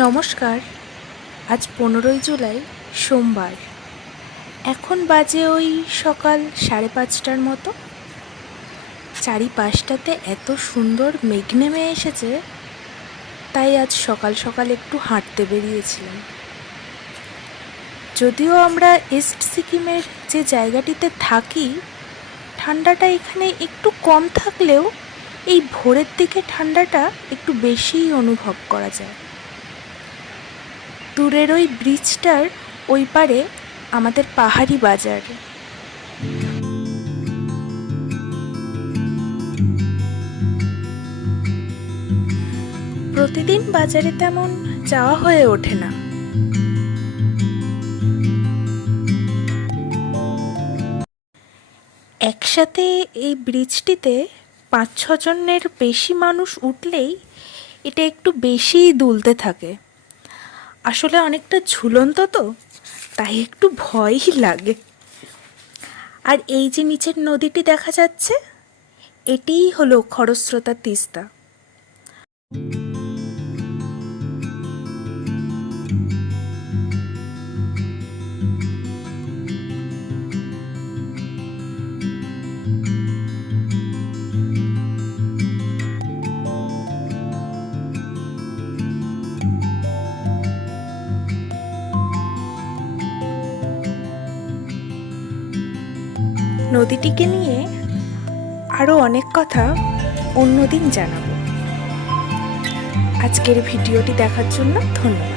নমস্কার। আজ 15ই জুলাই সোমবার। এখন বাজে ওই সকাল 5:30টার মতো। চারিপাশটাতে এত সুন্দর মেঘ নেমে এসেছে, তাই আজ সকাল সকাল একটু হাঁটতে বেরিয়েছিলাম। যদিও আমরা ইস্ট সিকিমের যে জায়গাটিতে থাকি, ঠান্ডাটা এখানে একটু কম থাকলেও এই ভোরের দিকে ঠান্ডাটা একটু বেশিই অনুভব করা যায়। দূরের ওই ব্রিজটার ওই পারে আমাদের পাহাড়ি বাজার। প্রতিদিন বাজারে তেমন যাওয়া হয়ে ওঠে না। একসাথে এই ব্রিজটিতে 5-6 জনের বেশি মানুষ উঠলেই এটা একটু বেশিই দুলতে থাকে। আসলে অনেকটা ঝুলন্ত তো, তাই একটু ভয়ই লাগে। আর এই যে নিচের নদীটি দেখা যাচ্ছে, এটিই হলো খরস্রোতা তিস্তা। নদীটিকে নিয়ে আরও অনেক কথা অন্যদিন জানাবো। আজকের ভিডিওটি দেখার জন্য ধন্যবাদ।